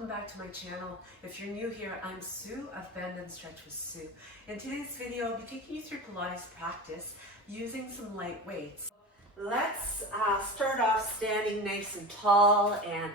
welcome back to my channel. If you're new here, I'm Sue of Bendnstretch with Sue. In today's video, I'll be taking you through Pilates practice using some light weights. Let's start off standing nice and tall and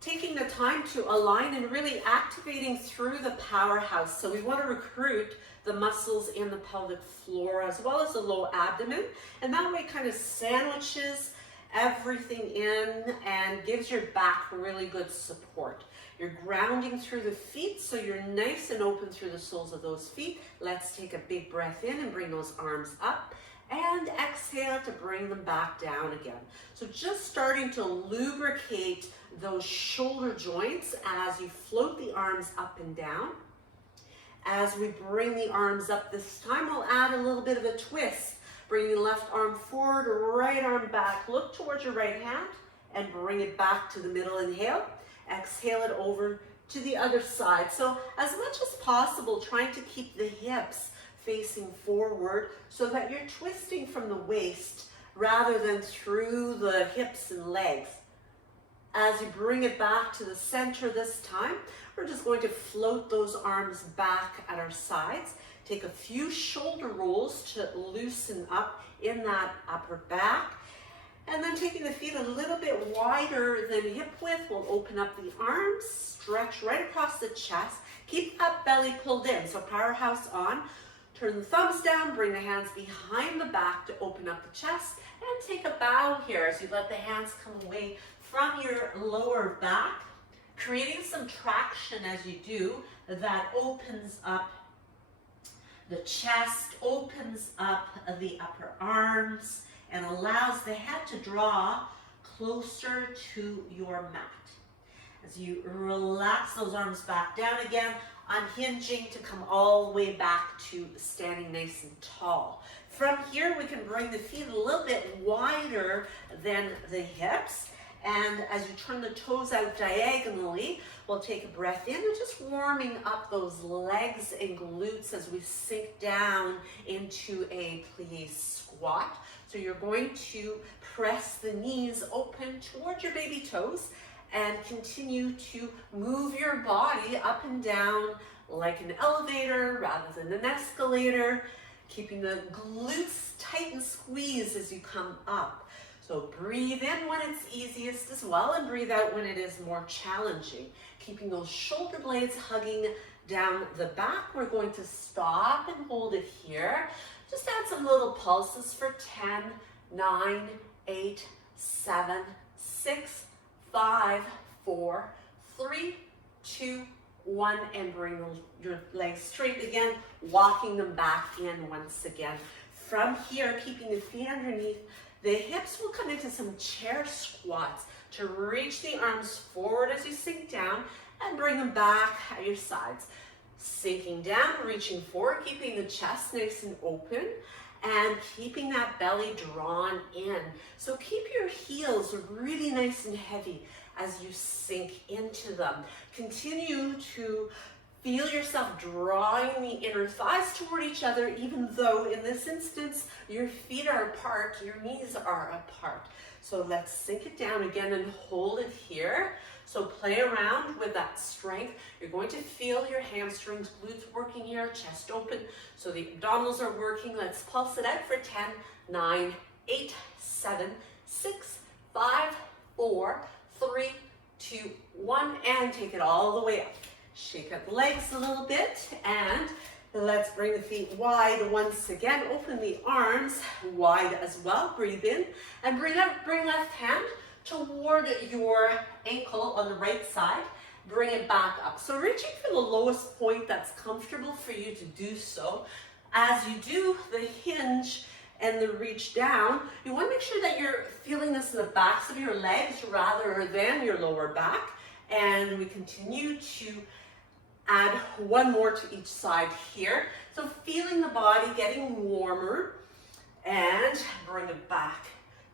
taking the time to align and really activating through the powerhouse. So we want to recruit the muscles in the pelvic floor as well as the low abdomen, and that way kind of sandwiches everything in and gives your back really good support. You're grounding through the feet, so you're nice and open through the soles of those feet. Let's take a big breath in and bring those arms up, and exhale to bring them back down again. So just starting to lubricate those shoulder joints as you float the arms up and down. As we bring the arms up this time, we'll add a little bit of a twist. Bring the left arm forward, right arm back. Look towards your right hand and bring it back to the middle. Inhale. Exhale it over to the other side. So as much as possible, trying to keep the hips facing forward so that you're twisting from the waist rather than through the hips and legs. As you bring it back to the center this time, we're just going to float those arms back at our sides. Take a few shoulder rolls to loosen up in that upper back. And then taking the feet a little bit wider than hip width, we'll open up the arms, stretch right across the chest. Keep that belly pulled in, so powerhouse on. Turn the thumbs down, bring the hands behind the back to open up the chest, and take a bow here as you let the hands come away from your lower back, creating some traction as you do that opens up the chest, opens up the upper arms, and allows the head to draw closer to your mat. As you relax those arms back down again, unhinging to come all the way back to standing nice and tall. From here, we can bring the feet a little bit wider than the hips. And as you turn the toes out diagonally, we'll take a breath in and just warming up those legs and glutes as we sink down into a plie squat. So you're going to press the knees open towards your baby toes and continue to move your body up and down like an elevator rather than an escalator, keeping the glutes tight and squeezed as you come up. So breathe in when it's easiest as well, and breathe out when it is more challenging. Keeping those shoulder blades hugging down the back. We're going to stop and hold it here. Just add some little pulses for 10, 9, 8, 7, 6, 5, 4, 3, 2, 1, and bring your legs straight again, walking them back in once again. From here, keeping the feet underneath, the hips will come into some chair squats to reach the arms forward as you sink down and bring them back at your sides. Sinking down, reaching forward, keeping the chest nice and open and keeping that belly drawn in. So keep your heels really nice and heavy as you sink into them. Continue to feel yourself drawing the inner thighs toward each other, even though in this instance, your feet are apart, your knees are apart. So let's sink it down again and hold it here. So play around with that strength. You're going to feel your hamstrings, glutes working here, chest open. So the abdominals are working. Let's pulse it out for 10, 9, 8, 7, 6, 5, 4, 3, 2, 1, and take it all the way up. Shake up the legs a little bit, and let's bring the feet wide once again. Open the arms wide as well. Breathe in and breathe out. Bring left hand toward your ankle on the right side. Bring it back up. So reaching for the lowest point that's comfortable for you to do so. As you do the hinge and the reach down, you want to make sure that you're feeling this in the backs of your legs rather than your lower back. And we continue to add one more to each side here. So feeling the body getting warmer, and bring it back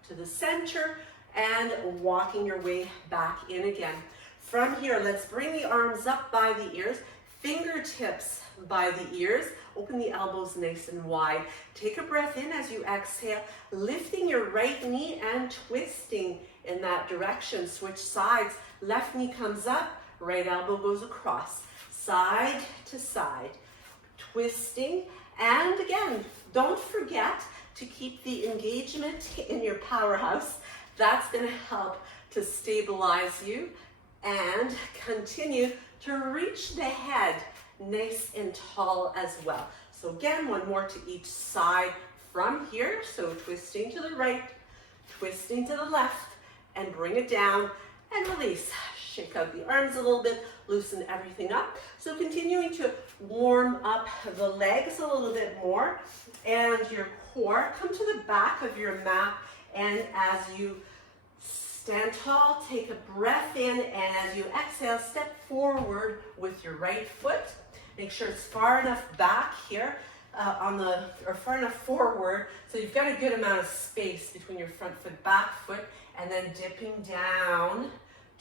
to the center and walking your way back in again. From here, let's bring the arms up by the ears, fingertips by the ears, open the elbows nice and wide. Take a breath in as you exhale, lifting your right knee and twisting in that direction. Switch sides, left knee comes up, right elbow goes across, side to side, twisting. And again, don't forget to keep the engagement in your powerhouse. That's going to help to stabilize you and continue to reach the head nice and tall as well. So again, one more to each side from here. So twisting to the right, twisting to the left, and bring it down and release. Shake out the arms a little bit, loosen everything up. So continuing to warm up the legs a little bit more and your core. Come to the back of your mat, and as you stand tall, take a breath in, and as you exhale, step forward with your right foot. Make sure it's far enough back here or far enough forward so you've got a good amount of space between your front foot, back foot, and then dipping down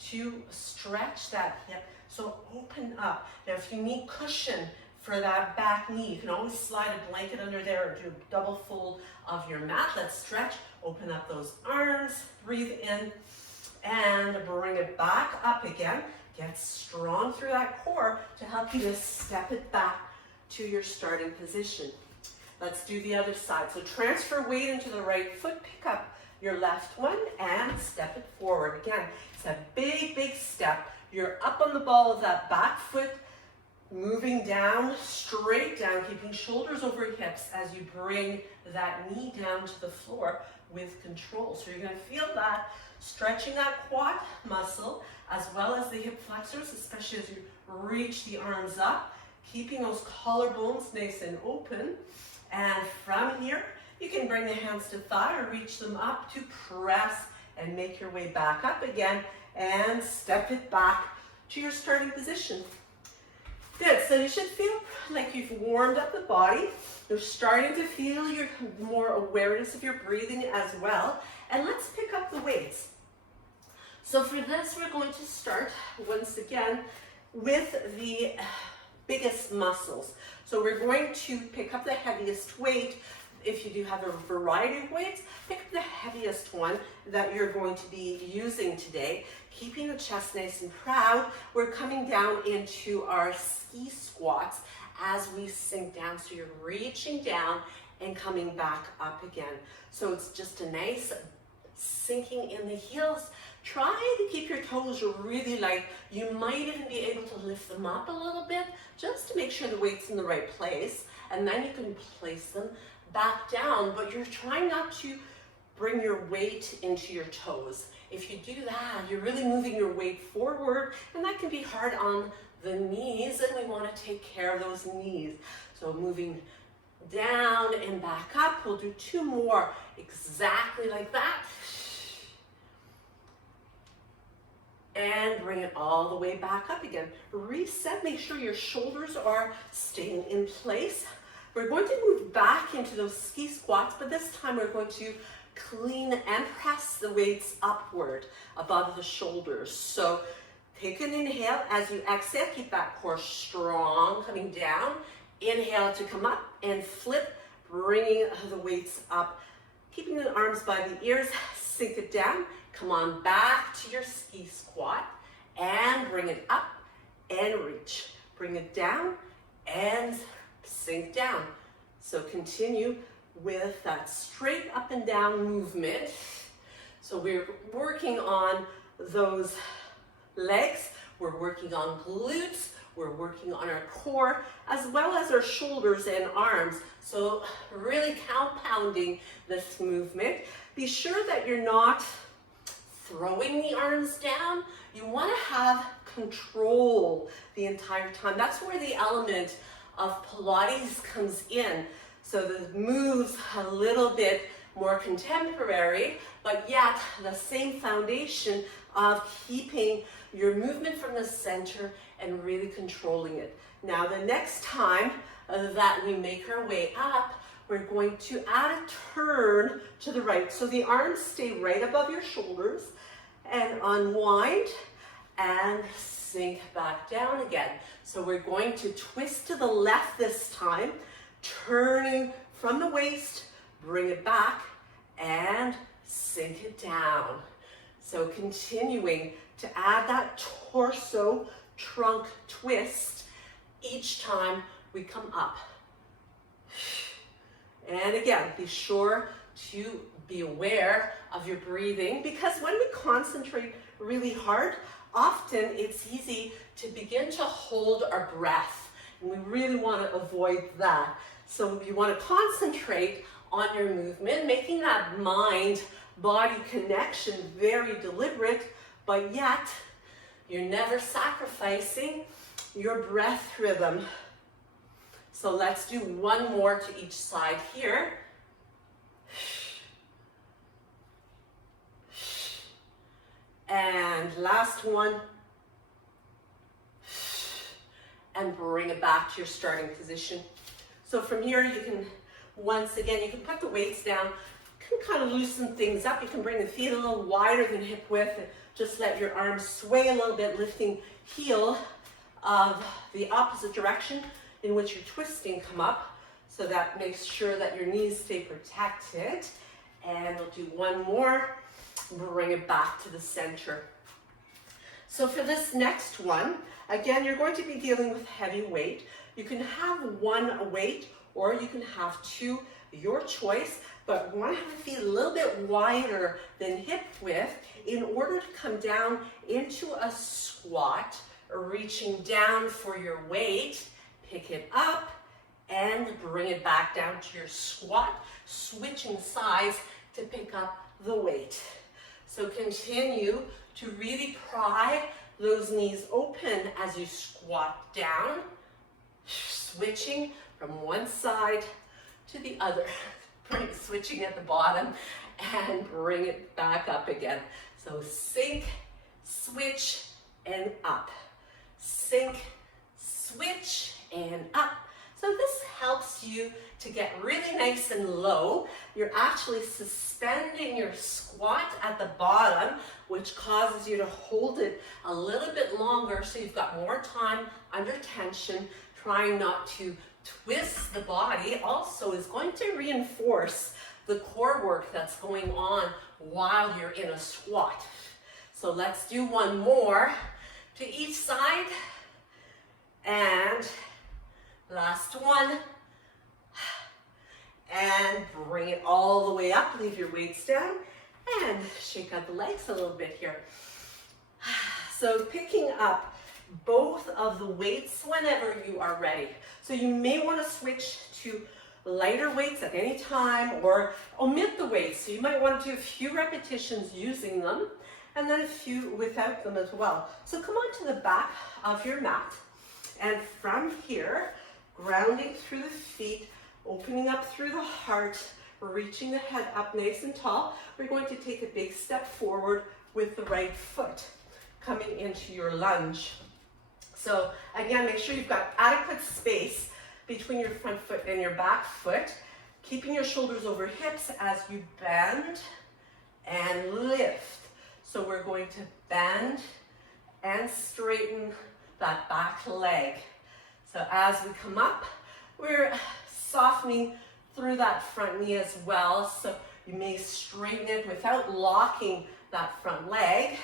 to stretch that hip. So open up. Now if you need cushion for that back knee, you can always slide a blanket under there or do a double fold of your mat. Let's stretch, open up those arms, breathe in, and bring it back up again. Get strong through that core to help you to step it back to your starting position. Let's do the other side. So transfer weight into the right foot, pick up your left one and step it forward. Again, it's a big, big step. You're up on the ball of that back foot, moving down, straight down, keeping shoulders over hips as you bring that knee down to the floor with control. So you're going to feel that, stretching that quad muscle as well as the hip flexors, especially as you reach the arms up, keeping those collarbones nice and open. And from here, you can bring the hands to thigh or reach them up to press and make your way back up again and step it back to your starting position. Good, so you should feel like you've warmed up the body. You're starting to feel your more awareness of your breathing as well. And let's pick up the weights. So for this, we're going to start once again with the biggest muscles. So we're going to pick up the heaviest weight. If you do have a variety of weights, pick up the heaviest one that you're going to be using today. Keeping the chest nice and proud, we're coming down into our ski squats as we sink down. So you're reaching down and coming back up again. So it's just a nice sinking in the heels. Try to keep your toes really light. You might even be able to lift them up a little bit just to make sure the weight's in the right place. And then you can place them back down, but you're trying not to bring your weight into your toes. If you do that, you're really moving your weight forward, and that can be hard on the knees, and we want to take care of those knees. So moving down and back up. We'll do two more exactly like that. And bring it all the way back up again. Reset, make sure your shoulders are staying in place. We're going to move back into those ski squats, but this time we're going to clean and press the weights upward above the shoulders. So take an inhale. As you exhale, keep that core strong, coming down. Inhale to come up and flip, bringing the weights up. Keeping the arms by the ears, sink it down. Come on back to your ski squat and bring it up and reach. Bring it down and sink down. So continue with that straight up and down movement. So we're working on those legs, we're working on glutes, we're working on our core, as well as our shoulders and arms. So really compounding this movement. Be sure that you're not throwing the arms down. You want to have control the entire time. That's where the element of Pilates comes in. So the moves a little bit more contemporary, but yet the same foundation of keeping your movement from the center and really controlling it. Now the next time that we make our way up, we're going to add a turn to the right. So the arms stay right above your shoulders and unwind and sink back down again. So we're going to twist to the left this time, turning from the waist, bring it back and sink it down. So continuing to add that torso trunk twist each time we come up. And again, be sure to be aware of your breathing, because when we concentrate really hard, often it's easy to begin to hold our breath, and we really want to avoid that. So you want to concentrate on your movement, making that mind-body connection very deliberate, but yet you're never sacrificing your breath rhythm. So let's do one more to each side here. And last one. And bring it back to your starting position. So from here, you can, once again, you can put the weights down, you can kind of loosen things up. You can bring the feet a little wider than hip width and just let your arms sway a little bit, lifting heel of the opposite direction in which you're twisting come up. So that makes sure that your knees stay protected. And we'll do one more, bring it back to the center. So for this next one, again, you're going to be dealing with heavy weight. You can have one weight or you can have two, your choice, but you want to have the feet a little bit wider than hip width in order to come down into a squat, reaching down for your weight, pick it up and bring it back down to your squat, switching sides to pick up the weight. So continue to really pry those knees open as you squat down, switching from one side to the other, switching at the bottom and bring it back up again. So sink, switch, and up. Sink, switch, and up. So this helps you to get really nice and low. You're actually suspending your squat at the bottom, which causes you to hold it a little bit longer so you've got more time under tension, trying not to twist the body. Also is going to reinforce the core work that's going on while you're in a squat. So let's do one more to each side. And last one. And bring it all the way up, leave your weights down, and shake out the legs a little bit here. So picking up both of the weights whenever you are ready. So you may want to switch to lighter weights at any time or omit the weights. So you might want to do a few repetitions using them and then a few without them as well. So come on to the back of your mat, and from here, grounding through the feet, opening up through the heart, reaching the head up nice and tall. We're going to take a big step forward with the right foot, coming into your lunge. So again, make sure you've got adequate space between your front foot and your back foot, keeping your shoulders over hips as you bend and lift. So we're going to bend and straighten that back leg. So as we come up, we're softening through that front knee as well. So you may straighten it without locking that front leg.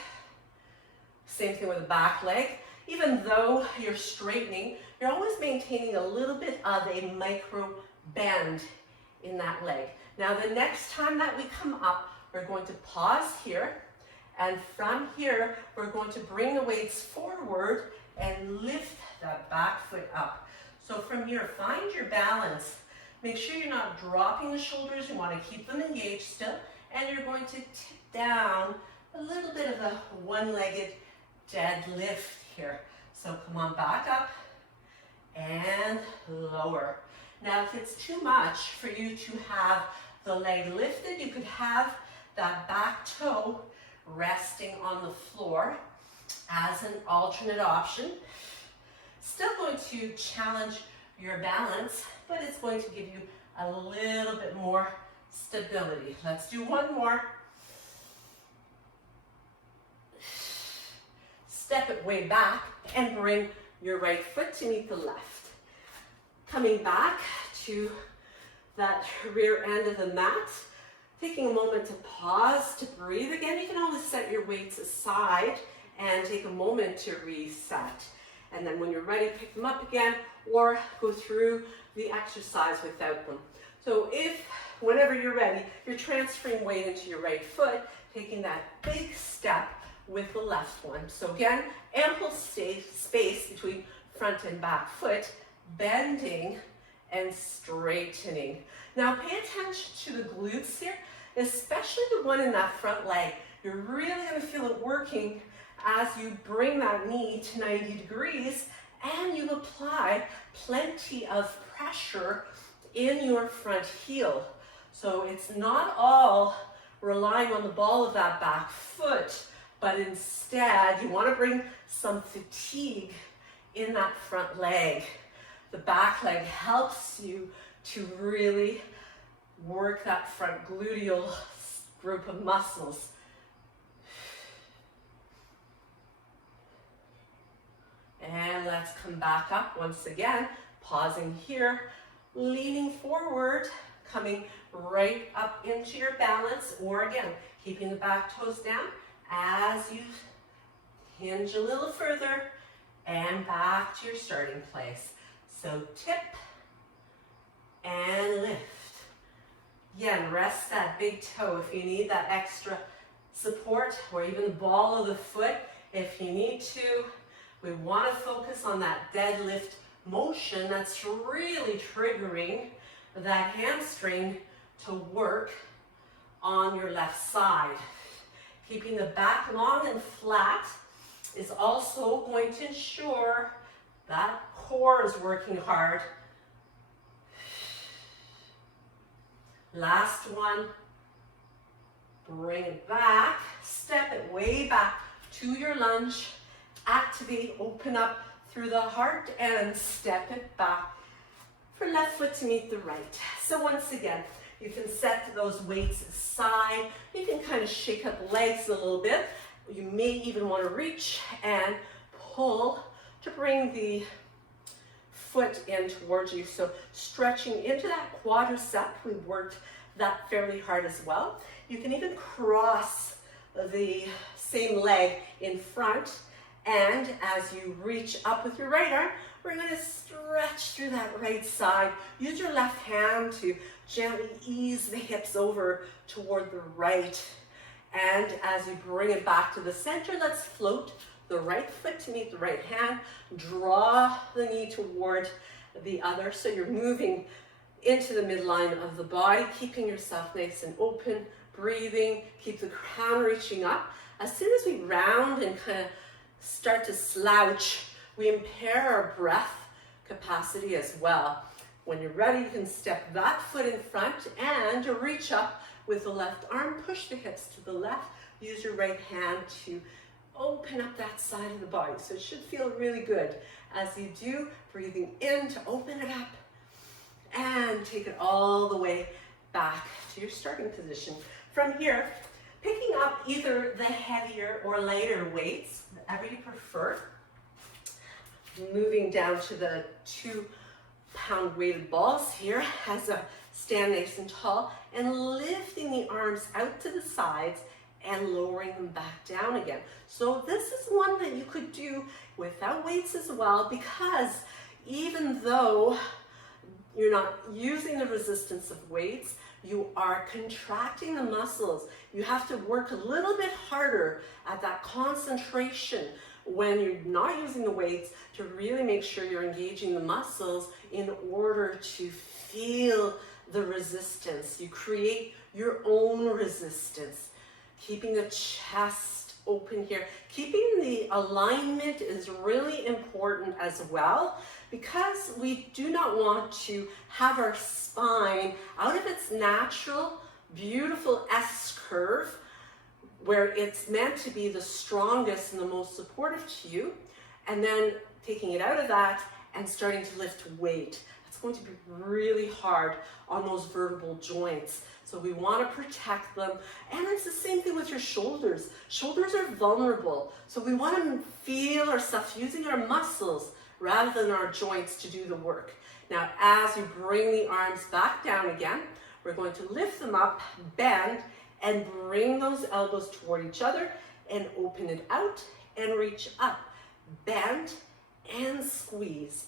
Same thing with the back leg. Even though you're straightening, you're always maintaining a little bit of a micro bend in that leg. Now the next time that we come up, we're going to pause here. And from here, we're going to bring the weights forward and lift that back foot up. So from here, find your balance. Make sure you're not dropping the shoulders. You want to keep them engaged still. And you're going to tip down a little bit of a one-legged deadlift here. So come on back up and lower. Now, if it's too much for you to have the leg lifted, you could have that back toe resting on the floor as an alternate option. Still going to challenge your balance, but it's going to give you a little bit more stability. Let's do one more. Step it way back and bring your right foot to meet the left. Coming back to that rear end of the mat, taking a moment to pause, to breathe again. You can always set your weights aside and take a moment to reset. And then when you're ready, pick them up again or go through the exercise without them. So whenever you're ready, you're transferring weight into your right foot, taking that big step with the left one. So again, ample space between front and back foot, bending and straightening. Now pay attention to the glutes here, especially the one in that front leg. You're really going to feel it working as you bring that knee to 90 degrees and you apply plenty of pressure in your front heel. So it's not all relying on the ball of that back foot, but instead you want to bring some fatigue in that front leg. The back leg helps you to really work that front gluteal group of muscles. And let's come back up once again, pausing here, leaning forward, coming right up into your balance, or again, keeping the back toes down as you hinge a little further and back to your starting place. So tip and lift. Again, rest that big toe if you need that extra support, or even the ball of the foot if you need to. We want to focus on that deadlift motion that's really triggering that hamstring to work on your left side. Keeping the back long and flat is also going to ensure that core is working hard. Last one. Bring it back, step it way back to your lunge. Activate, open up through the heart and step it back for left foot to meet the right. So once again, you can set those weights aside. You can kind of shake up the legs a little bit. You may even want to reach and pull to bring the foot in towards you. So stretching into that quadricep, we worked that fairly hard as well. You can even cross the same leg in front, and as you reach up with your right arm, we're going to stretch through that right side. Use your left hand to gently ease the hips over toward the right. And as you bring it back to the center, let's float the right foot to meet the right hand. Draw the knee toward the other. So you're moving into the midline of the body, keeping yourself nice and open, breathing, keep the crown reaching up. As soon as we round and kind of start to slouch, we impair our breath capacity as well. When you're ready, you can step that foot in front and reach up with the left arm, push the hips to the left, use your right hand to open up that side of the body. So it should feel really good as you do, breathing in to open it up and take it all the way back to your starting position. From here, picking up either the heavier or lighter weights, whatever you prefer. Moving down to the 2-pound weighted balls here as I stand nice and tall, and lifting the arms out to the sides and lowering them back down again. So this is one that you could do without weights as well, because even though you're not using the resistance of weights, you are contracting the muscles. You have to work a little bit harder at that concentration when you're not using the weights to really make sure you're engaging the muscles in order to feel the resistance. You create your own resistance. Keeping the chest open here. Keeping the alignment is really important as well, because we do not want to have our spine out of its natural, beautiful S curve, where it's meant to be the strongest and the most supportive to you, and then taking it out of that and starting to lift weight. It's going to be really hard on those vertebral joints. So we want to protect them. And it's the same thing with your shoulders. Shoulders are vulnerable. So we want to feel ourselves using our muscles rather than our joints to do the work. Now, as you bring the arms back down again, we're going to lift them up, bend, and bring those elbows toward each other and open it out and reach up. Bend and squeeze.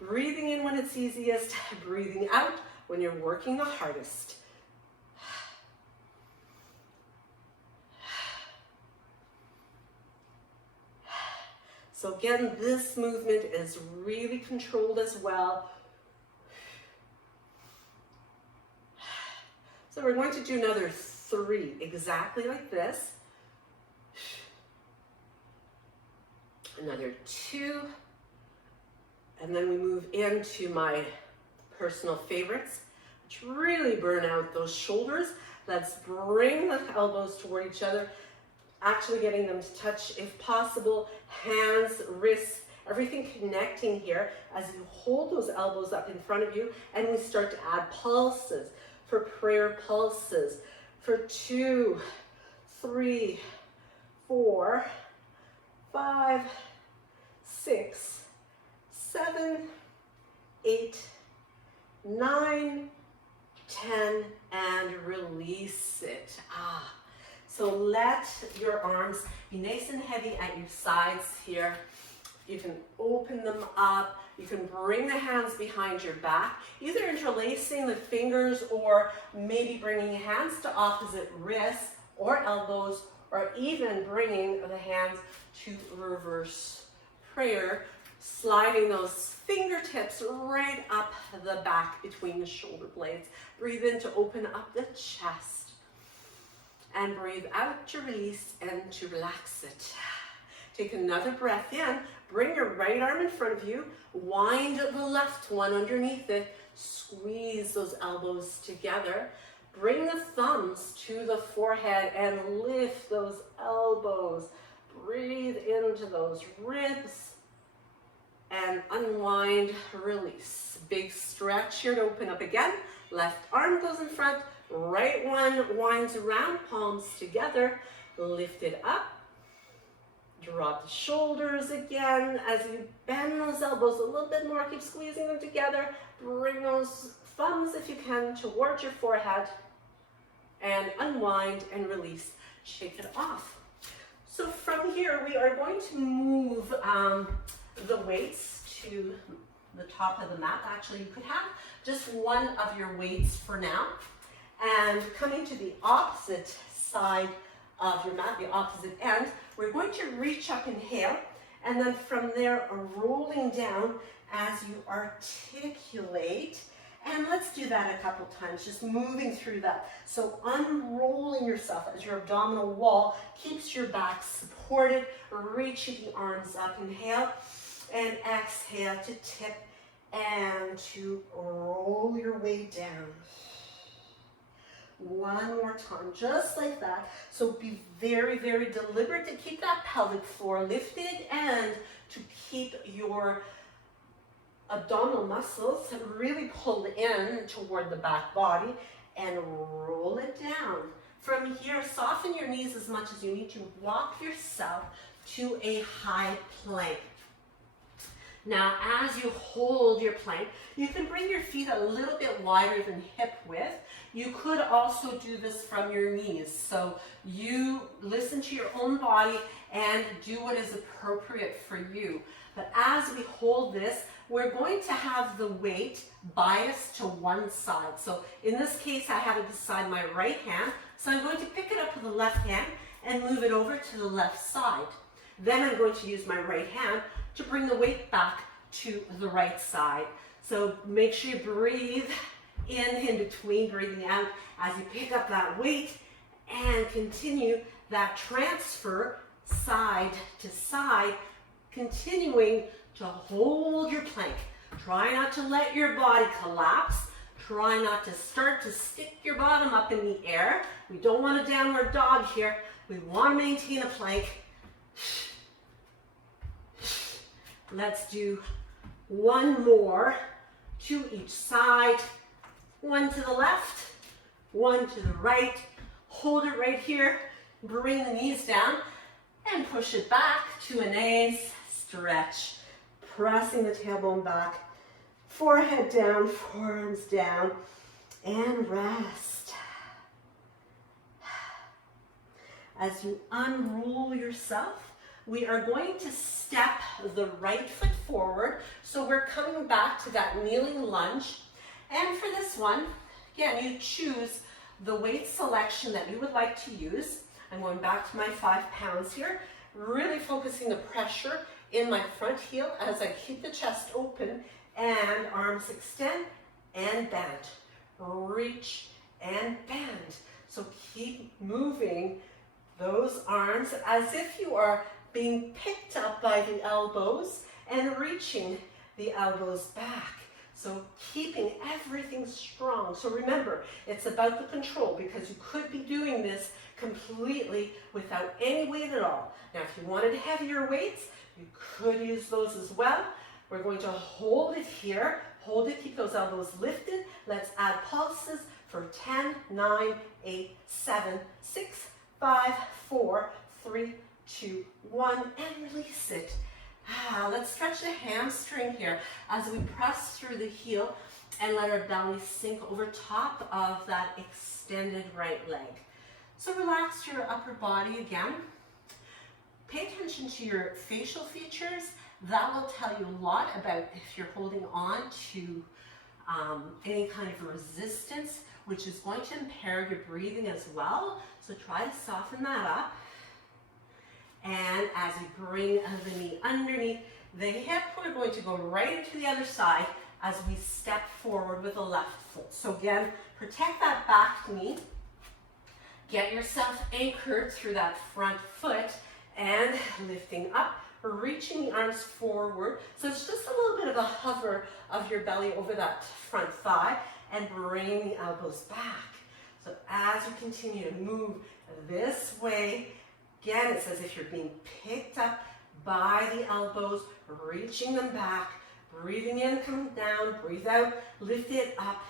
Breathing in when it's easiest, breathing out when you're working the hardest. So again, this movement is really controlled as well. So we're going to do another 3, exactly like this. Another 2. And then we move into my personal favorites, which really burn out those shoulders. Let's bring the elbows toward each other, actually getting them to touch if possible, hands, wrists, everything connecting here as you hold those elbows up in front of you, and we start to add pulses for prayer pulses for 2, 3, 4, 5, 6, 7, 8, 9, 10, and release it. So let your arms be nice and heavy at your sides here. You can open them up. You can bring the hands behind your back, either interlacing the fingers or maybe bringing hands to opposite wrists or elbows, or even bringing the hands to reverse prayer, sliding those fingertips right up the back between the shoulder blades. Breathe in to open up the chest, and breathe out to release and to relax it. Take another breath in. Bring your right arm in front of you. Wind the left one underneath it. Squeeze those elbows together. Bring the thumbs to the forehead and lift those elbows. Breathe into those ribs and unwind, release. Big stretch here to open up again. Left arm goes in front. Right one winds around, palms together. Lift it up. Drop the shoulders again as you bend those elbows a little bit more. Keep squeezing them together. Bring those thumbs, if you can, towards your forehead. And unwind and release. Shake it off. So from here, we are going to move the weights to the top of the mat. Actually, you could have just one of your weights for now. And coming to the opposite side of your mat, the opposite end, we're going to reach up, inhale, and then from there, rolling down as you articulate. And let's do that a couple times, just moving through that. So unrolling yourself as your abdominal wall keeps your back supported, reaching the arms up. Inhale and exhale to tip and to roll your way down. One more time, just like that. So be very, very deliberate to keep that pelvic floor lifted and to keep your abdominal muscles really pulled in toward the back body, and roll it down. From here, soften your knees as much as you need to. Walk yourself to a high plank. Now, as you hold your plank, you can bring your feet a little bit wider than hip width. You could also do this from your knees. So you listen to your own body and do what is appropriate for you. But as we hold this, we're going to have the weight biased to one side. So in this case, I have it beside my right hand. So I'm going to pick it up with the left hand and move it over to the left side. Then I'm going to use my right hand to bring the weight back to the right side. So make sure you breathe in between, breathing out as you pick up that weight, and continue that transfer side to side, continuing to hold your plank. Try not to let your body collapse. Try not to start to stick your bottom up in the air. We don't want a downward dog here. We want to maintain a plank. Let's do one more to each side. One to the left, one to the right. Hold it right here. Bring the knees down and push it back to a nice stretch. Pressing the tailbone back, forehead down, forearms down, and rest. As you unroll yourself, we are going to step the right foot forward. So we're coming back to that kneeling lunge. And for this one, again, you choose the weight selection that you would like to use. I'm going back to my 5 pounds here, really focusing the pressure in my front heel as I keep the chest open and arms extend and bend. Reach and bend. So keep moving those arms as if you are being picked up by the elbows and reaching the elbows back. So keeping everything strong. So remember, it's about the control, because you could be doing this completely without any weight at all. Now, if you wanted heavier weights, you could use those as well. We're going to hold it here. Hold it, keep those elbows lifted. Let's add pulses for 10, 9, 8, 7, 6, 5, 4, 3, 2, 1, and release it. Let's stretch the hamstring here as we press through the heel and let our belly sink over top of that extended right leg. So relax your upper body again. Pay attention to your facial features. That will tell you a lot about if you're holding on to any kind of resistance, which is going to impair your breathing as well. So try to soften that up. And as you bring the knee underneath the hip, we're going to go right into the other side as we step forward with the left foot. So again, protect that back knee. Get yourself anchored through that front foot and lifting up, reaching the arms forward. So it's just a little bit of a hover of your belly over that front thigh and bring the elbows back. So as you continue to move this way, again, it's as if you're being picked up by the elbows, reaching them back, breathing in, come down, breathe out, lift it up.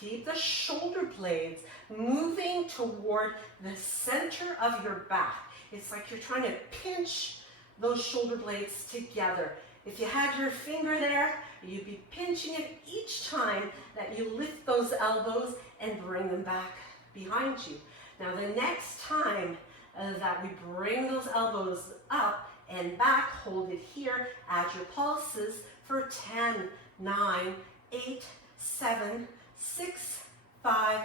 Keep the shoulder blades moving toward the center of your back. It's like you're trying to pinch those shoulder blades together. If you had your finger there, you'd be pinching it each time that you lift those elbows and bring them back behind you. Now the next time that we bring those elbows up and back, hold it here, add your pulses for 10, 9, 8, 7, 6, 5,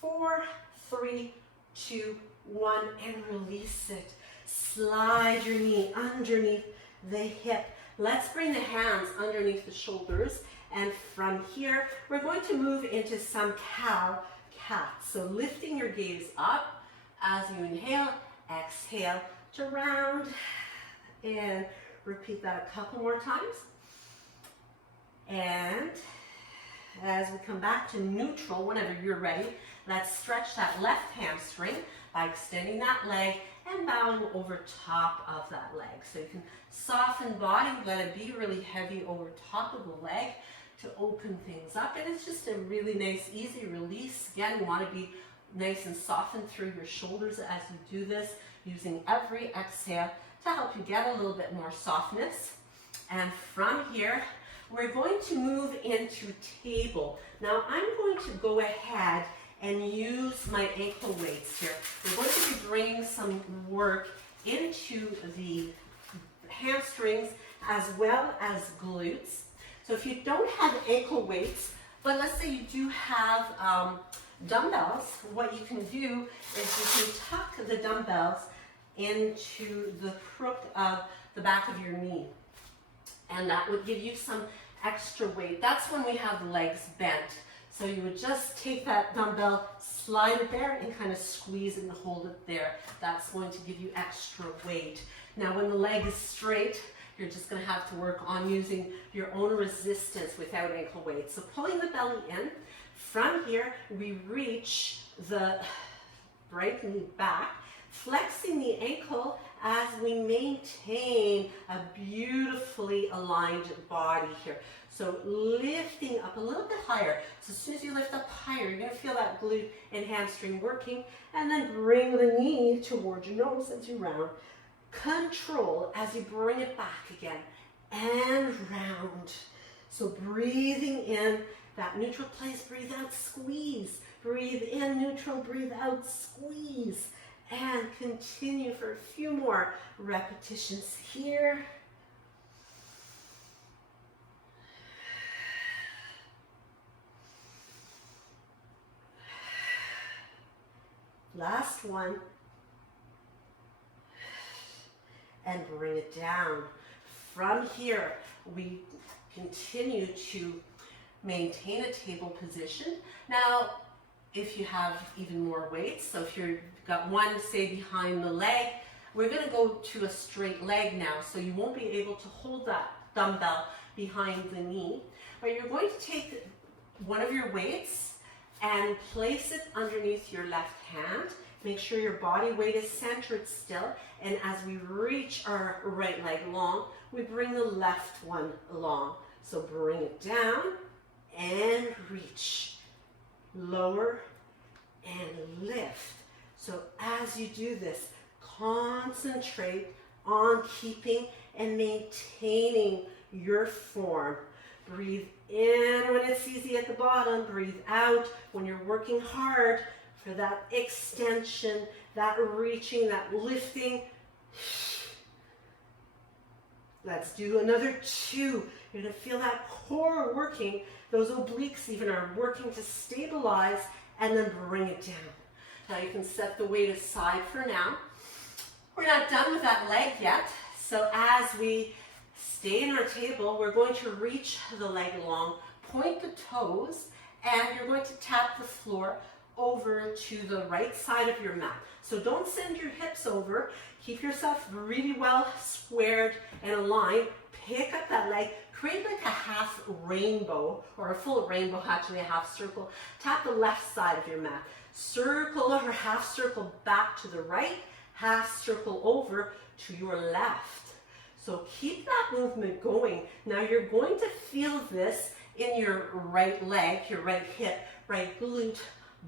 4, 3, 2, 1, and release it. Slide your knee underneath the hip. Let's bring the hands underneath the shoulders, and from here, we're going to move into some cow-cat. So lifting your gaze up as you inhale, exhale to round, and repeat that a couple more times. And as we come back to neutral, whenever you're ready, let's stretch that left hamstring by extending that leg and bowing over top of that leg. So you can soften body, let it be really heavy over top of the leg to open things up. And it's just a really nice, easy release. Again, you want to be nice and softened through your shoulders as you do this, using every exhale to help you get a little bit more softness. And from here, we're going to move into table. Now I'm going to go ahead and use my ankle weights here. We're going to be bringing some work into the hamstrings as well as glutes. So if you don't have ankle weights, but let's say you do have dumbbells, what you can do is you can tuck the dumbbells into the crook of the back of your knee. And that would give you some extra weight. That's when we have legs bent. So you would just take that dumbbell, slide it there, and kind of squeeze and hold it there. That's going to give you extra weight. Now when the leg is straight, you're just going to have to work on using your own resistance without ankle weight. So pulling the belly in. From here, we reach the right knee back, flexing the ankle as we maintain a beautifully aligned body here. So lifting up a little bit higher. So as soon as you lift up higher, you're going to feel that glute and hamstring working, and then bring the knee towards your nose as you round. Control as you bring it back again and round. So breathing in that neutral place, breathe out, squeeze. Breathe in, neutral, breathe out, squeeze. and continue for a few more repetitions here. Last one. And bring it down. From here, we continue to maintain a table position. Now, if you have even more weights, so if you've got one, say, behind the leg, we're going to go to a straight leg now, so you won't be able to hold that dumbbell behind the knee. But you're going to take one of your weights and place it underneath your left hand. Make sure your body weight is centered still, and as we reach our right leg long, we bring the left one along. So bring it down and reach. Lower and lift. So as you do this, concentrate on keeping and maintaining your form. Breathe in when it's easy at the bottom. Breathe out when you're working hard for that extension, that reaching, that lifting. Let's do another 2. You're going to feel that core working. Those obliques even are working to stabilize, and then bring it down. Now you can set the weight aside for now. We're not done with that leg yet. So as we stay in our table, we're going to reach the leg long, point the toes, and you're going to tap the floor over to the right side of your mat. So don't send your hips over. Keep yourself really well squared and aligned. Pick up that leg. Create like a half rainbow, or a full rainbow, actually a half circle. Tap the left side of your mat. Circle or half circle back to the right, half circle over to your left. So keep that movement going. Now you're going to feel this in your right leg, your right hip, right glute,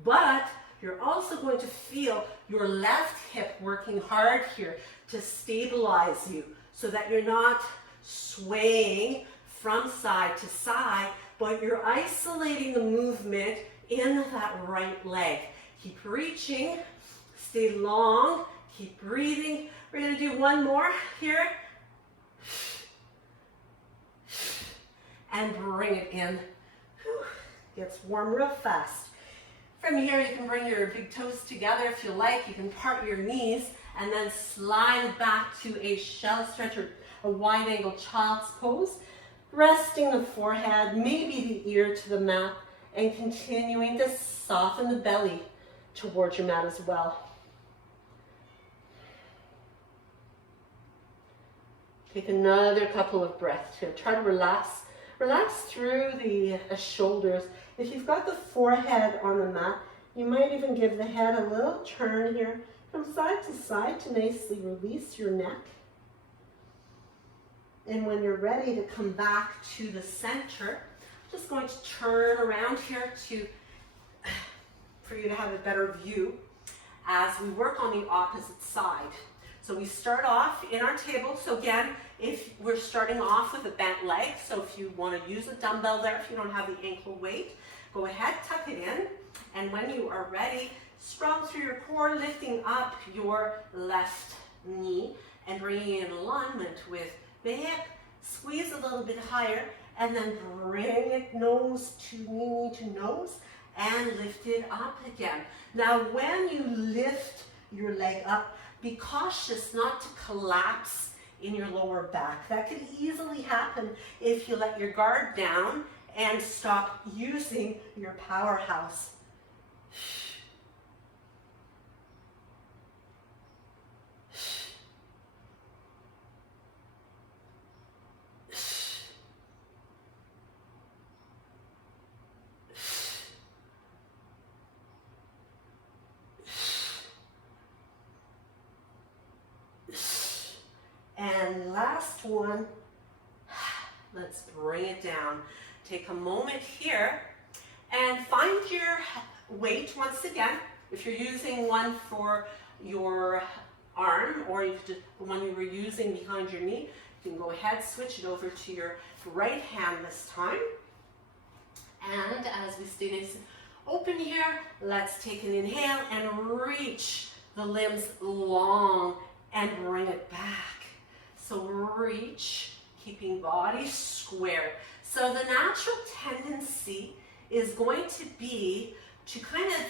but you're also going to feel your left hip working hard here to stabilize you so that you're not swaying from side to side, but you're isolating the movement in that right leg. Keep reaching, stay long, keep breathing. We're going to do one more here. And bring it in. Whew. Gets warm real fast. From here, you can bring your big toes together if you like. You can part your knees and then slide back to a shell stretch or a wide angle child's pose. Resting the forehead, maybe the ear to the mat, and continuing to soften the belly towards your mat as well. Take another couple of breaths here. Try to relax. Relax through the shoulders. If you've got the forehead on the mat, you might even give the head a little turn here from side to side to nicely release your neck. And when you're ready to come back to the center, I'm just going to turn around here for you to have a better view as we work on the opposite side. So we start off in our table. So again, if we're starting off with a bent leg, so if you want to use a dumbbell there, if you don't have the ankle weight, go ahead, tuck it in. And when you are ready, scrub through your core, lifting up your left knee and bringing it in alignment with the hip. Squeeze a little bit higher and then bring it nose to knee to nose and lift it up again. Now when you lift your leg up, be cautious not to collapse in your lower back. That could easily happen if you let your guard down and stop using your powerhouse. And last one, let's bring it down. Take a moment here and find your weight once again. If you're using one for your arm or the one you were using behind your knee, you can go ahead, switch it over to your right hand this time. And as we stay nice and open here, let's take an inhale and reach the limbs long and bring it back. So reach, keeping body square. So the natural tendency is going to be to kind of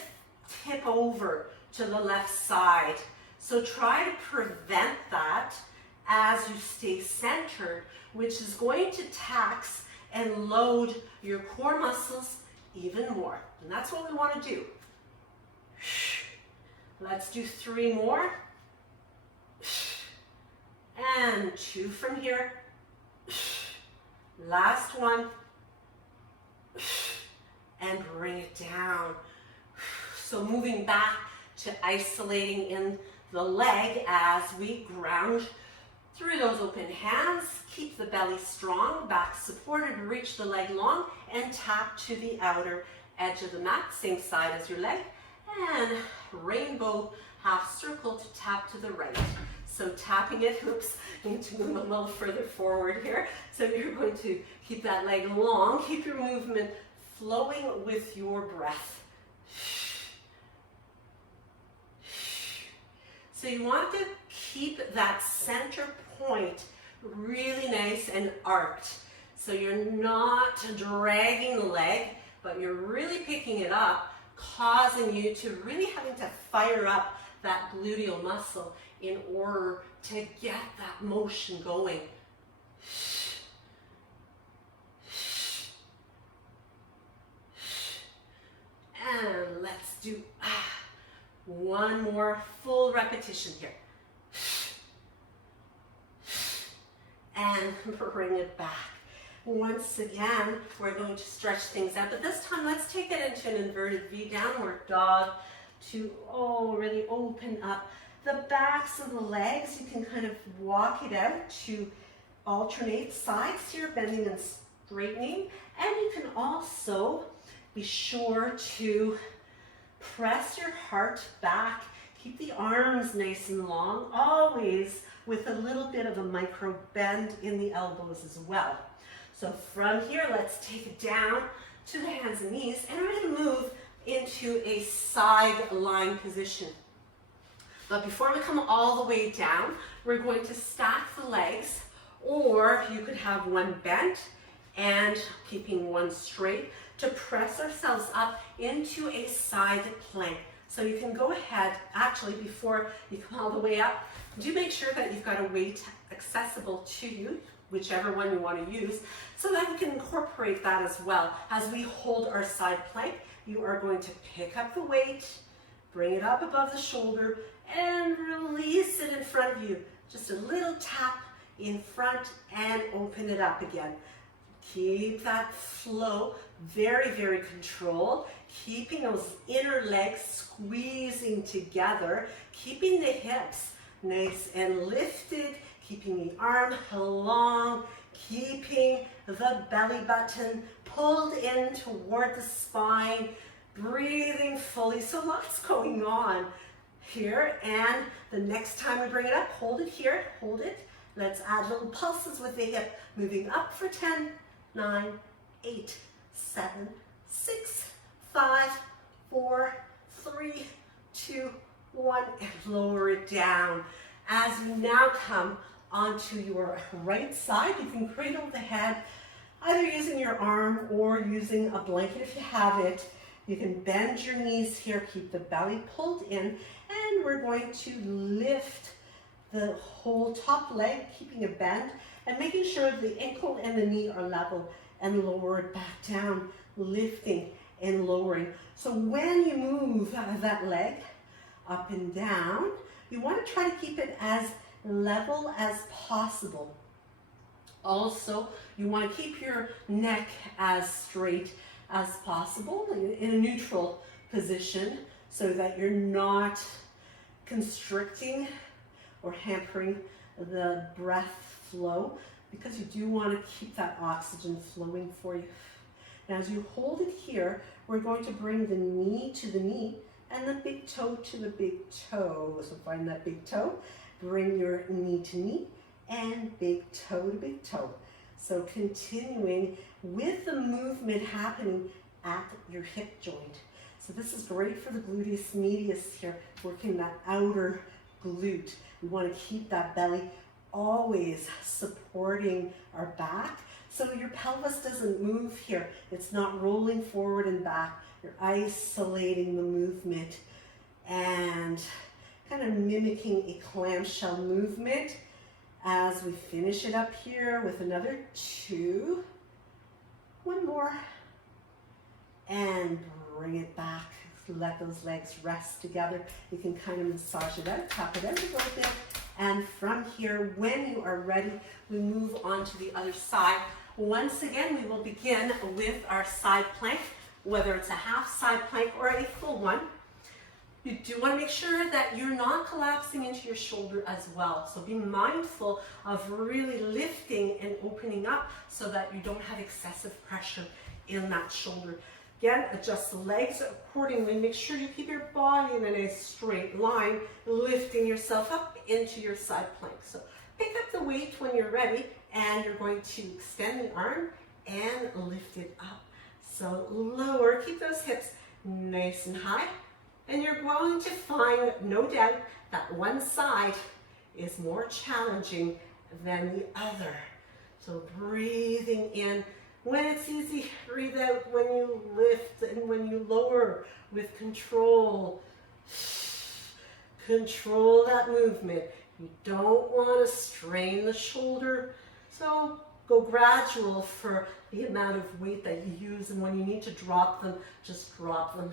tip over to the left side. So try to prevent that as you stay centered, which is going to tax and load your core muscles even more. And that's what we want to do. Let's do 3 more. And 2 from here. Last one. And bring it down. So moving back to isolating in the leg as we ground through those open hands. Keep the belly strong, back supported, reach the leg long, and tap to the outer edge of the mat, same side as your leg. And rainbow half circle to tap to the right. So tapping it, oops, you need to move a little further forward here. So you're going to keep that leg long, keep your movement flowing with your breath. So you want to keep that center point really nice and arched. So you're not dragging the leg, but you're really picking it up, causing you to really having to fire up that gluteal muscle in order to get that motion going. And let's do one more full repetition here. And bring it back. Once again, we're going to stretch things out, but this time let's take it into an inverted V, downward dog, to really open up the backs of the legs. You can kind of walk it out to alternate sides here, bending and straightening. And you can also be sure to press your heart back. Keep the arms nice and long, always with a little bit of a micro bend in the elbows as well. So from here, let's take it down to the hands and knees, and we're going to move into a side lying position. But before we come all the way down, we're going to stack the legs, or you could have one bent and keeping one straight to press ourselves up into a side plank. So you can go ahead, actually, before you come all the way up, do make sure that you've got a weight accessible to you, whichever one you want to use, so that we can incorporate that as well. As we hold our side plank, you are going to pick up the weight, bring it up above the shoulder, and release it in front of you. Just a little tap in front and open it up again. Keep that flow very, very controlled, keeping those inner legs squeezing together, keeping the hips nice and lifted, keeping the arm long, keeping the belly button pulled in toward the spine, breathing fully. So lots going on here. And the next time we bring it up, hold it here, hold it. Let's add little pulses with the hip, moving up for 10, 9, 8, 7, 6, 5, 4, 3, 2, 1, and lower it down. As you now come onto your right side, you can cradle the head, either using your arm or using a blanket if you have it. You can bend your knees here, keep the belly pulled in, and we're going to lift the whole top leg, keeping a bend, and making sure the ankle and the knee are level, and lower it back down, lifting and lowering. So when you move that leg up and down, you want to try to keep it as level as possible. Also, you want to keep your neck as straight as possible in a neutral position so that you're not constricting or hampering the breath flow, because you do want to keep that oxygen flowing for you. Now, as you hold it here, we're going to bring the knee to the knee and the big toe to the big toe. So find that big toe, bring your knee to knee and big toe to big toe. So continuing with the movement happening at your hip joint. So this is great for the gluteus medius here, working that outer glute. We want to keep that belly always supporting our back, so your pelvis doesn't move here. It's not rolling forward and back. You're isolating the movement and kind of mimicking a clamshell movement as we finish it up here with another 2. One more. And bring it back. Let those legs rest together. You can kind of massage it out, tap it out a little bit. And from here, when you are ready, we move on to the other side. Once again, we will begin with our side plank, whether it's a half side plank or a full one. You do want to make sure that you're not collapsing into your shoulder as well. So be mindful of really lifting and opening up so that you don't have excessive pressure in that shoulder. Again, adjust the legs accordingly. Make sure you keep your body in a nice straight line, lifting yourself up into your side plank. So pick up the weight when you're ready, and you're going to extend the arm and lift it up. So lower, keep those hips nice and high. And you're going to find, no doubt, that one side is more challenging than the other. So breathing in when it's easy, breathe out when you lift and when you lower with control. Control that movement. You don't want to strain the shoulder, so go gradual for the amount of weight that you use, and when you need to drop them, just drop them.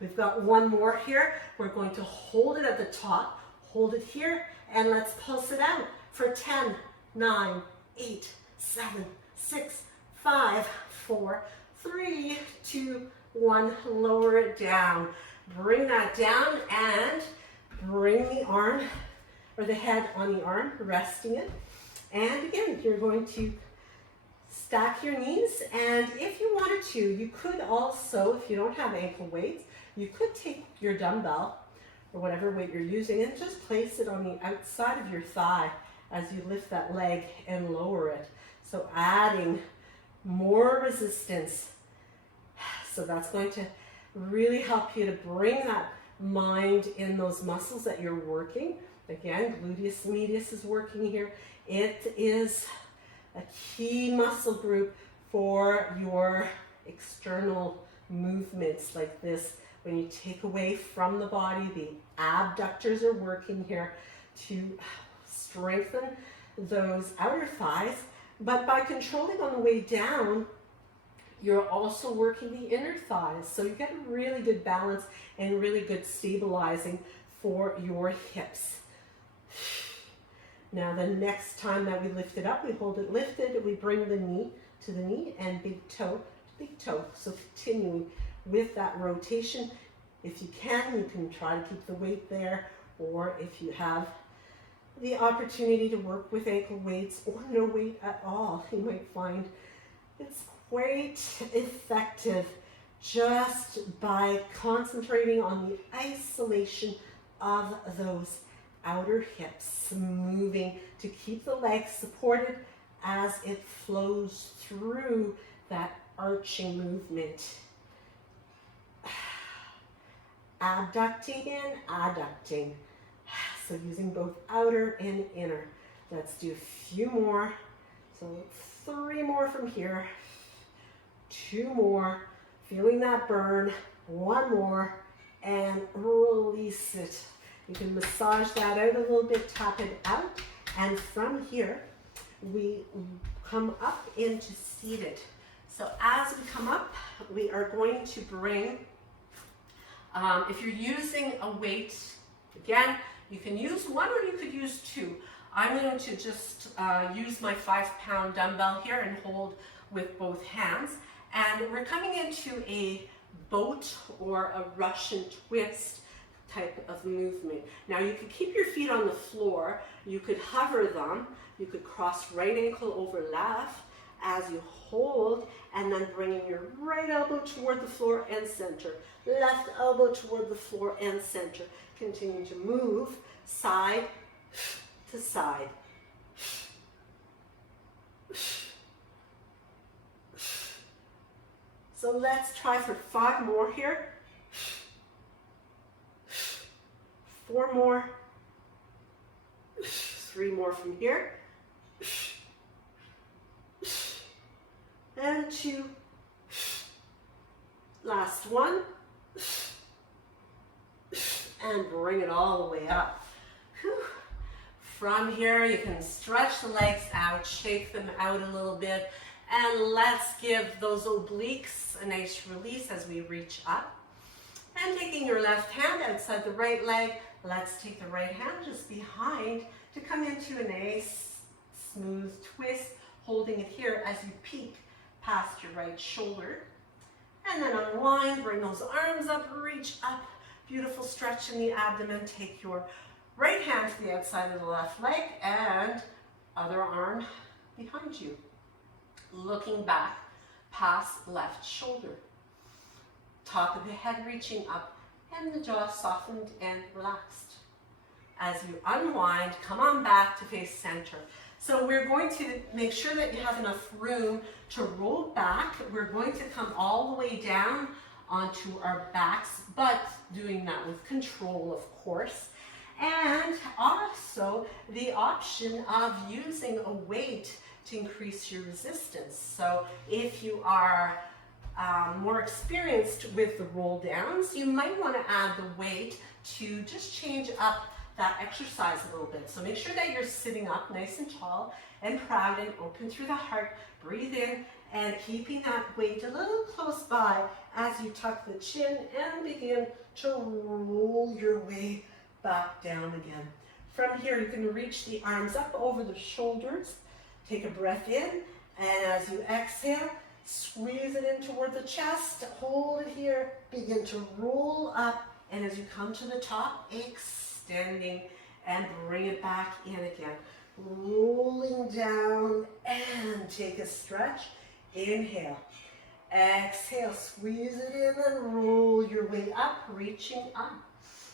We've got one more here. We're going to hold it at the top, hold it here, and let's pulse it out for 10, 9, 8, 7, 6, 5, 4, 3, 2, 1. Lower it down. Bring that down and bring the arm or the head on the arm, resting it. And again, you're going to stack your knees, and if you wanted to, you could also, if you don't have ankle weights, you could take your dumbbell or whatever weight you're using and just place it on the outside of your thigh as you lift that leg and lower it. So adding more resistance. So that's going to really help you to bring that mind in those muscles that you're working. Again, gluteus medius is working here. It is a key muscle group for your external movements like this. When you take away from the body, the abductors are working here to strengthen those outer thighs. But by controlling on the way down, you're also working the inner thighs. So you get a really good balance and really good stabilizing for your hips. Now the next time that we lift it up, we hold it lifted, we bring the knee to the knee and big toe to big toe. So continuing with that rotation. If you can try to keep the weight there, or if you have the opportunity to work with ankle weights or no weight at all, you might find it's quite effective just by concentrating on the isolation of those outer hips, moving to keep the legs supported as it flows through that arching movement. Abducting and adducting. So using both outer and inner. Let's do a few more. So 3 more from here. 2 more. Feeling that burn. 1 more. And release it. You can massage that out a little bit, tap it out. And from here, we come up into seated. So as we come up, we are going to bring, if you're using a weight, again, you can use 1 or you could use 2. I'm going to just use my 5-pound dumbbell here and hold with both hands. And we're coming into a boat or a Russian twist type of movement. Now you could keep your feet on the floor, you could hover them, you could cross right ankle over left as you hold, and then bringing your right elbow toward the floor and center, left elbow toward the floor and center. Continue to move side to side. So let's try for 5 more here. 4 more. 3 more from here. And 2. Last one. And bring it all the way up. Whew. From here, you can stretch the legs out, shake them out a little bit, and let's give those obliques a nice release as we reach up. And taking your left hand outside the right leg, let's take the right hand just behind to come into a nice smooth twist, holding it here as you peek past your right shoulder. And then unwind, bring those arms up, reach up. Beautiful stretch in the abdomen. Take your right hand to the outside of the left leg and other arm behind you. Looking back past left shoulder. Top of the head reaching up and the jaw softened and relaxed. As you unwind, come on back to face center. So we're going to make sure that you have enough room to roll back. We're going to come all the way down onto our backs, but doing that with control, of course. And also the option of using a weight to increase your resistance. So if you are more experienced with the roll downs, you might want to add the weight to just change up that exercise a little bit. So make sure that you're sitting up nice and tall and proud and open through the heart. Breathe in and keeping that weight a little close by as you tuck the chin and begin to roll your way back down again. From here, you can reach the arms up over the shoulders. Take a breath in, and as you exhale, squeeze it in toward the chest. Hold it here. Begin to roll up, and as you come to the top, extending and bring it back in again. Rolling down and take a stretch. Inhale. Exhale, squeeze it in and roll your way up, reaching up.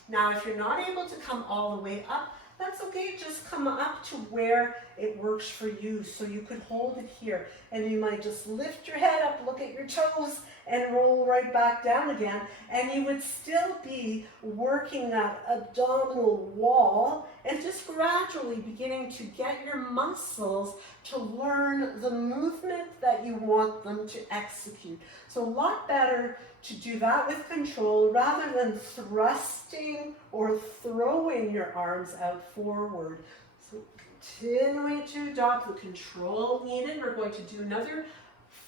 Now, if you're not able to come all the way up, that's okay. Just come up to where it works for you. So you could hold it here and you might just lift your head up, look at your toes and roll right back down again. And you would still be working that abdominal wall and just gradually beginning to get your muscles to learn the movement that you want them to execute. So a lot better to do that with control rather than thrusting or throwing your arms out forward. So continuing to adopt the control needed. We're going to do another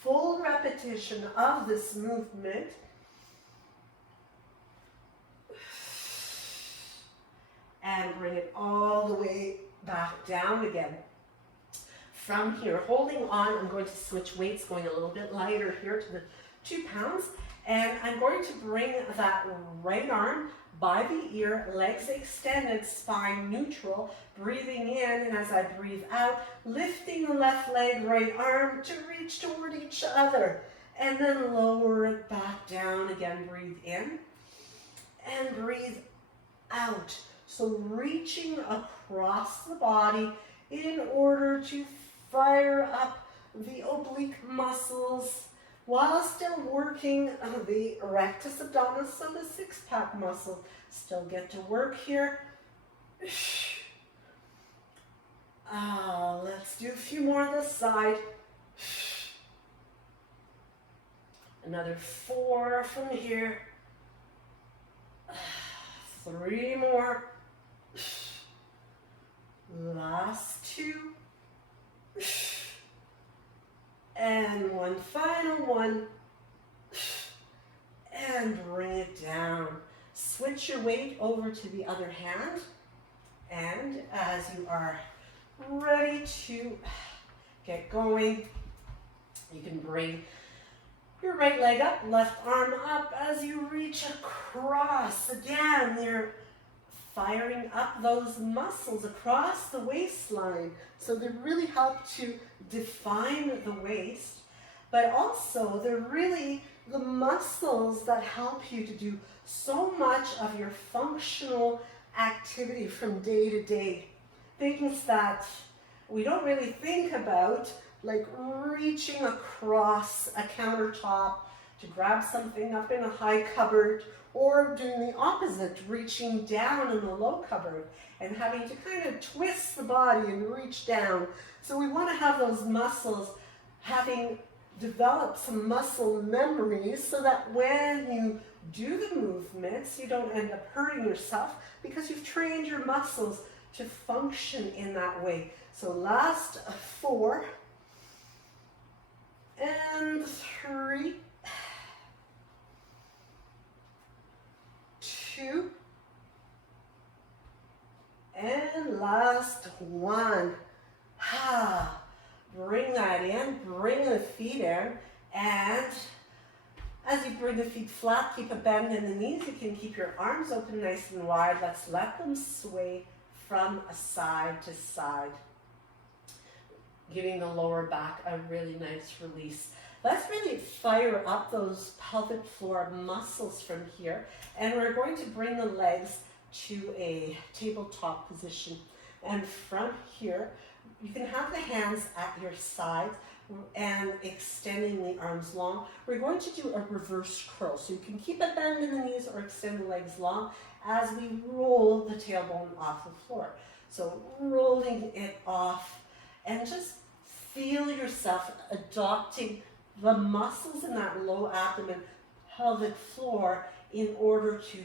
full repetition of this movement. And bring it all the way back down again. From here, holding on, I'm going to switch weights, going a little bit lighter here to the 2 pounds. And I'm going to bring that right arm by the ear, legs extended, spine neutral, breathing in, and as I breathe out, lifting the left leg, right arm to reach toward each other. And then lower it back down again, breathe in, and breathe out. So reaching across the body in order to fire up the oblique muscles while still working the rectus abdominis, so the six-pack muscle. Still get to work here. Let's do a few more on this side. Another 4 from here. 3 more. Last 2. And one final one. And bring it down. Switch your weight over to the other hand. And as you are ready to get going, you can bring your right leg up, left arm up as you reach across. Again, you're firing up those muscles across the waistline. So they really help to define the waist, but also they're really the muscles that help you to do so much of your functional activity from day to day. Things that we don't really think about, like reaching across a countertop to grab something up in a high cupboard, or doing the opposite, reaching down in the low cupboard and having to kind of twist the body and reach down. So we want to have those muscles having developed some muscle memories so that when you do the movements, you don't end up hurting yourself because you've trained your muscles to function in that way. So last 4 and 3, 2, and last 1. Bring that in, bring the feet in, and as you bring the feet flat, keep a bend in the knees. You can keep your arms open nice and wide. Let's let them sway from side to side, giving the lower back a really nice release. Let's really fire up those pelvic floor muscles from here, and we're going to bring the legs to a tabletop position. And from here, you can have the hands at your sides and extending the arms long. We're going to do a reverse curl. So you can keep a bend in the knees or extend the legs long as we roll the tailbone off the floor. So rolling it off, and just feel yourself adopting the muscles in that low abdomen, pelvic floor in order to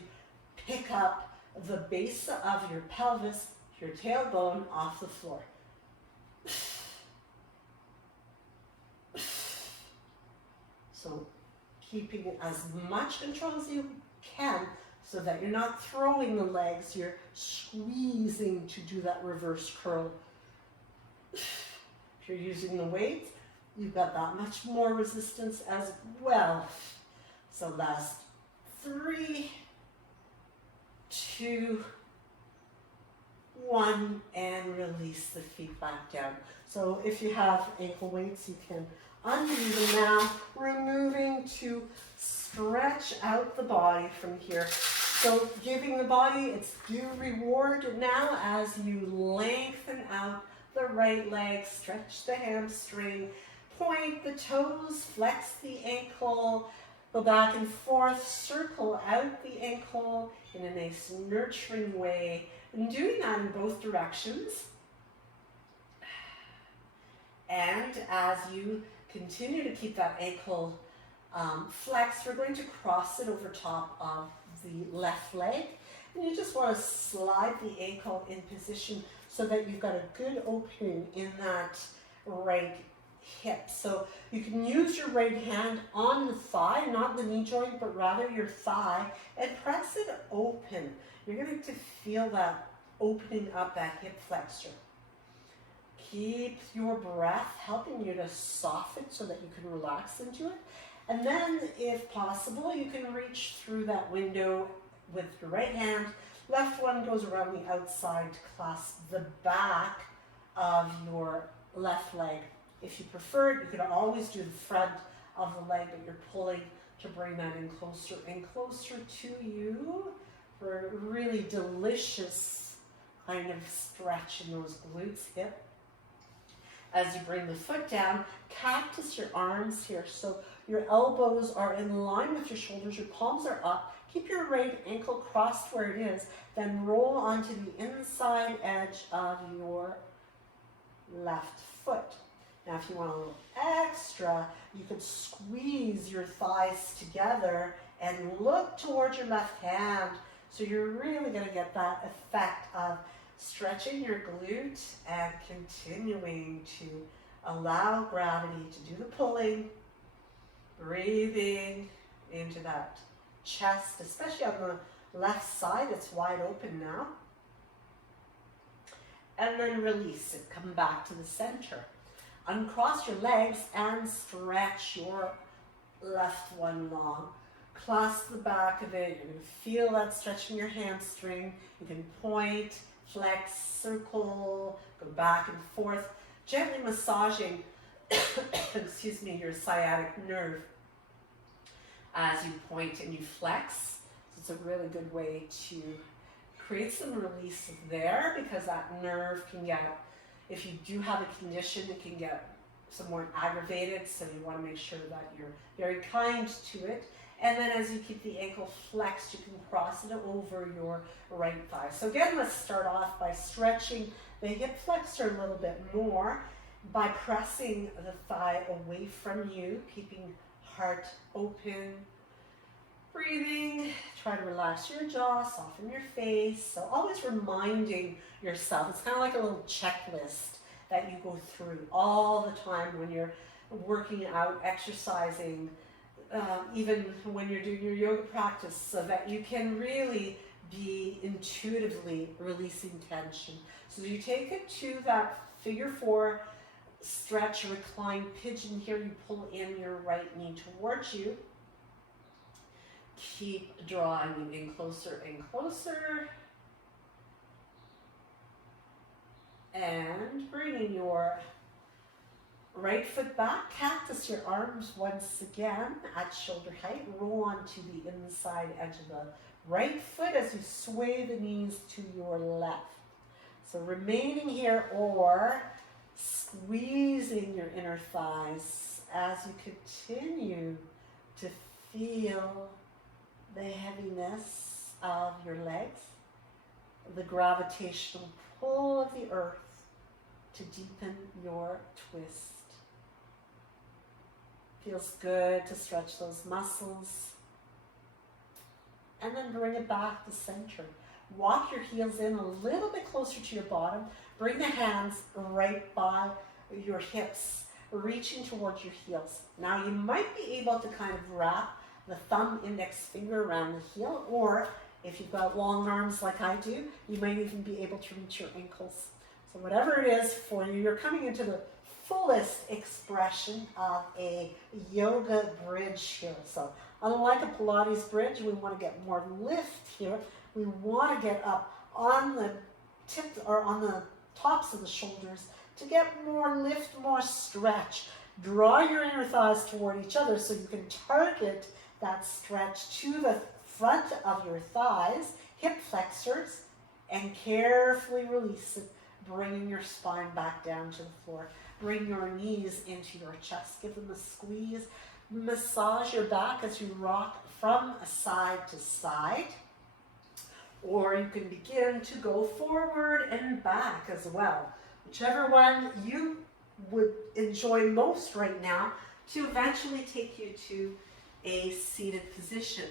pick up the base of your pelvis, your tailbone off the floor. So keeping as much control as you can so that you're not throwing the legs, you're squeezing to do that reverse curl. If you're using the weight, you've got that much more resistance as well. So last 3, 2, 1, and release the feet back down. So if you have ankle weights, you can undo them now. We're moving to stretch out the body from here. So giving the body its due reward now as you lengthen out the right leg, stretch the hamstring, point the toes, flex the ankle, go back and forth, circle out the ankle in a nice nurturing way, and doing that in both directions. And as you continue to keep that ankle flexed, we're going to cross it over top of the left leg. And you just want to slide the ankle in position so that you've got a good opening in that right hip. So you can use your right hand on the thigh, not the knee joint, but rather your thigh, and press it open. You're going to feel that opening up that hip flexor. Keep your breath helping you to soften so that you can relax into it. And then, if possible, you can reach through that window with your right hand. Left one goes around the outside to clasp the back of your left leg. If you prefer it, you can always do the front of the leg, but you're pulling to bring that in closer and closer to you for a really delicious kind of stretch in those glutes, hip. As you bring the foot down, cactus your arms here. So your elbows are in line with your shoulders, your palms are up. Keep your right ankle crossed where it is, then roll onto the inside edge of your left foot. Now if you want a little extra, you could squeeze your thighs together and look towards your left hand. So you're really going to get that effect of stretching your glute and continuing to allow gravity to do the pulling, breathing into that chest, especially on the left side. It's wide open now. And then release it. Come back to the center. Uncross your legs and stretch your left one long. Clasp the back of it. You're going to feel that stretch in your hamstring. You can point, flex, circle, go back and forth, gently massaging excuse me, your sciatic nerve as you point and you flex. So it's a really good way to create some release there, because that nerve can get, if you do have a condition, it can get somewhat aggravated, so you want to make sure that you're very kind to it. And then as you keep the ankle flexed, you can cross it over your right thigh. So again, let's start off by stretching the hip flexor a little bit more by pressing the thigh away from you, keeping heart open, breathing. Try to relax your jaw, soften your face. So always reminding yourself, it's kind of like a little checklist that you go through all the time when you're working out, exercising, even when you're doing your yoga practice, so that you can really be intuitively releasing tension. So you take it to that figure 4 stretch, recline pigeon here. You pull in your right knee towards you. Keep drawing you in closer and closer. And bringing your right foot back, cactus your arms once again at shoulder height. Roll onto the inside edge of the right foot as you sway the knees to your left. So remaining here, or squeezing your inner thighs as you continue to feel the heaviness of your legs, the gravitational pull of the earth to deepen your twist. Feels good to stretch those muscles. And then bring it back to center. Walk your heels in a little bit closer to your bottom. Bring the hands right by your hips, reaching towards your heels. Now you might be able to kind of wrap the thumb index finger around the heel, or if you've got long arms like I do, you might even be able to reach your ankles. So whatever it is for you, you're coming into the fullest expression of a yoga bridge here. So unlike a Pilates bridge, we want to get more lift here. We want to get up on the tips or on the tops of the shoulders to get more lift, more stretch. Draw your inner thighs toward each other so you can target that stretch to the front of your thighs, hip flexors, and carefully release it, bringing your spine back down to the floor. Bring your knees into your chest. Give them a squeeze. Massage your back as you rock from side to side. Or you can begin to go forward and back as well. Whichever one you would enjoy most right now, to eventually take you to a seated position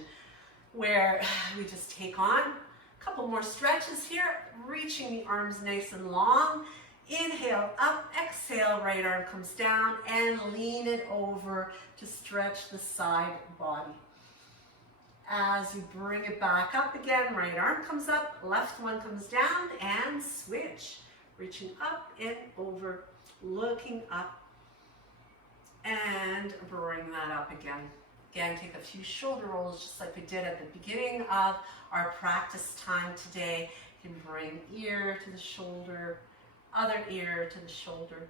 where we just take on a couple more stretches here, reaching the arms nice and long. Inhale up, exhale, right arm comes down, and lean it over to stretch the side body. As you bring it back up again, right arm comes up, left one comes down, and switch. Reaching up and over, looking up, and bring that up again. Again, take a few shoulder rolls just like we did at the beginning of our practice time today. You can bring ear to the shoulder, other ear to the shoulder.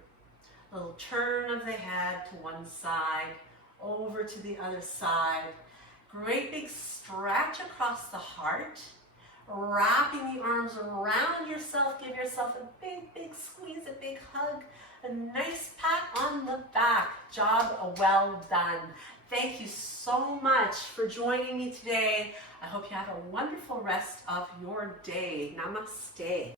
A little turn of the head to one side, over to the other side. Great big stretch across the heart. Wrapping the arms around yourself. Give yourself a big, big squeeze, a big hug. A nice pat on the back. Job well done. Thank you so much for joining me today. I hope you have a wonderful rest of your day. Namaste.